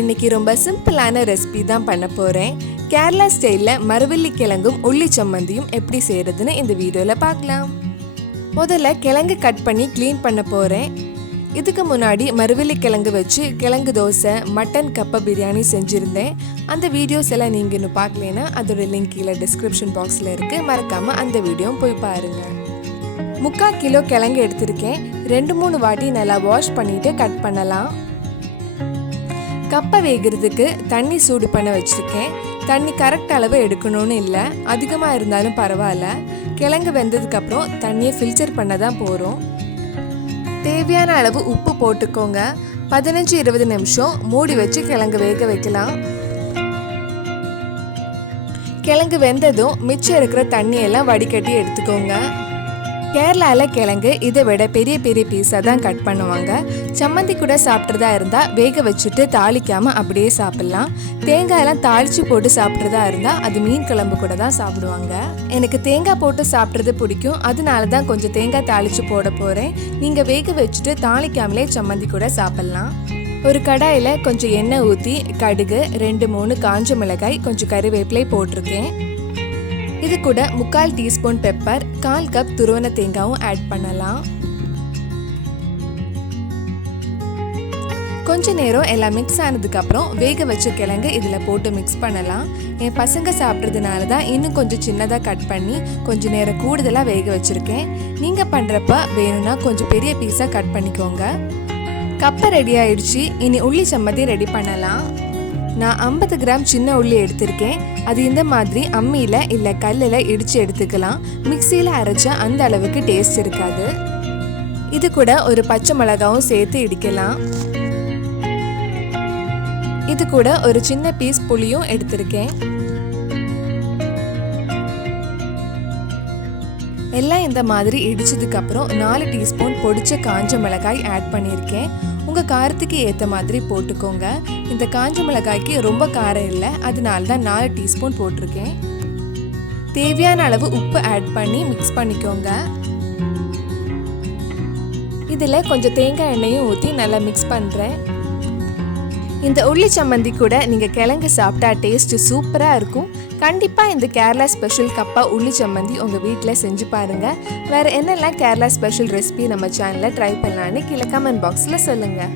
இன்னைக்கு ரொம்ப சிம்பிளான ரெசிபி தான் பண்ண போகிறேன். கேரளா ஸ்டைலில் மரவள்ளி கிழங்கும் உள்ளி சம்மந்தியும் எப்படி செய்கிறதுன்னு இந்த வீடியோவில் பார்க்கலாம். முதல்ல கிழங்கு கட் பண்ணி க்ளீன் பண்ண போகிறேன். இதுக்கு முன்னாடி மரவள்ளி கிழங்கு வச்சு கிழங்கு தோசை, மட்டன் கப்பா பிரியாணி செஞ்சுருந்தேன். அந்த வீடியோஸ் எல்லாம் நீங்கள் இன்னும் பார்க்கலன்னா அதோட லிங்க் கீழே டிஸ்கிரிப்ஷன் பாக்ஸில் இருக்குது. மறக்காமல் அந்த வீடியோவும் போய் பாருங்கள். 3/4 கிலோ கிழங்கு எடுத்திருக்கேன். 2-3 வாட்டி நல்லா வாஷ் பண்ணிவிட்டு கட் பண்ணலாம். கப்பை வேகிறதுக்கு தண்ணி சூடு பண்ண வச்சுருக்கேன். தண்ணி கரெக்ட் அளவு எடுக்கணும்னு இல்லை, அதிகமாக இருந்தாலும் பரவாயில்ல. கிழங்கு வெந்ததுக்கப்புறம் தண்ணியை ஃபில்டர் பண்ண தான் போகிறோம். தேவையான அளவு உப்பு போட்டுக்கோங்க. 15-20 நிமிஷம் மூடி வச்சு கிழங்கு வேக வைக்கலாம். கிழங்கு வெந்ததும் மிச்சம் இருக்கிற தண்ணியெல்லாம் வடிகட்டி எடுத்துக்கோங்க. கேரளாவில் கிழங்கு இதை விட பெரிய பெரிய பீஸாக தான் கட் பண்ணுவாங்க. சம்மந்தி கூட சாப்பிட்றதா இருந்தால் வேக வச்சுட்டு தாளிக்காமல் அப்படியே சாப்பிட்லாம். தேங்காயெல்லாம் தாளித்து போட்டு சாப்பிட்றதா இருந்தால் அது மீன் குழம்பு கூட தான் சாப்பிடுவாங்க. எனக்கு தேங்காய் போட்டு சாப்பிட்றது பிடிக்கும், அதனால தான் கொஞ்சம் தேங்காய் தாளித்து போட போகிறேன். நீங்கள் வேக வச்சுட்டு தாளிக்காமலே சம்மந்தி கூட சாப்பிட்லாம். ஒரு கடாயில் கொஞ்சம் எண்ணெய் ஊற்றி கடுகு, 2-3 காஞ்ச மிளகாய், கொஞ்சம் கறிவேப்பிலை போட்டிருக்கேன். இது கூட 3/4 டீஸ்பூன் பெப்பர், 1/4 கப் துருவன தேங்காயும் ஆட் பண்ணலாம். கொஞ்ச நேரம் எல்லாம் மிக்ஸ் ஆனதுக்கப்புறம் வேக வச்ச கிழங்கு இதில் போட்டு மிக்ஸ் பண்ணலாம். என் பசங்க சாப்பிட்றதுனால தான் இன்னும் கொஞ்சம் சின்னதாக கட் பண்ணி கொஞ்சம் நேரம் கூடுதலாக வேக வச்சுருக்கேன். நீங்கள் பண்ணுறப்ப வேணும்னா கொஞ்சம் பெரிய பீஸாக கட் பண்ணிக்கோங்க. கப்பை ரெடி ஆயிடுச்சு. இனி உள்ளி சம்மந்தி ரெடி பண்ணலாம். நான் 50 கிராம் சின்ன உள்ளி எடுத்திருக்கேன். அது இந்த மாதிரி அம்மியில் இல்லை கல்லில் இடித்து எடுத்துக்கலாம். மிக்சியில் அரைச்சா அந்த அளவுக்கு டேஸ்ட் இருக்காது. இது கூட ஒரு பச்சை மிளகாவும் சேர்த்து இடிக்கலாம். இது கூட ஒரு சின்ன பீஸ் புளியும் எடுத்திருக்கேன். எல்லாம் இந்த மாதிரி இடிச்சதுக்கப்புறம் 4 டீஸ்பூன் பொடிச்ச காஞ்ச மிளகாய் ஆட் பண்ணியிருக்கேன். உங்கள் காரத்துக்கு ஏற்ற மாதிரி போட்டுக்கோங்க. இந்த காஞ்ச மிளகாய்க்கு ரொம்ப காரம் இல்லை, அதனால தான் 4 டீஸ்பூன் போட்டிருக்கேன். தேவையான அளவு உப்பு ஆட் பண்ணி மிக்ஸ் பண்ணிக்கோங்க. இதில் கொஞ்சம் தேங்காய் எண்ணெயும் ஊற்றி நல்லா மிக்ஸ் பண்ணுறேன். இந்த உள்ளி சம்மந்தி கூட நீங்கள் கிழங்கு சாப்பிட்டா டேஸ்ட்டு சூப்பராக இருக்கும். கண்டிப்பாக இந்த கேரளா ஸ்பெஷல் கப்பா உள்ளி சம்மந்தி உங்கள் வீட்டில் செஞ்சு பாருங்கள். வேறு என்னெல்லாம் கேரளா ஸ்பெஷல் ரெசிபி நம்ம சேனலில் ட்ரை பண்ணலான்னு கீழே கமெண்ட் பாக்ஸில் சொல்லுங்கள்.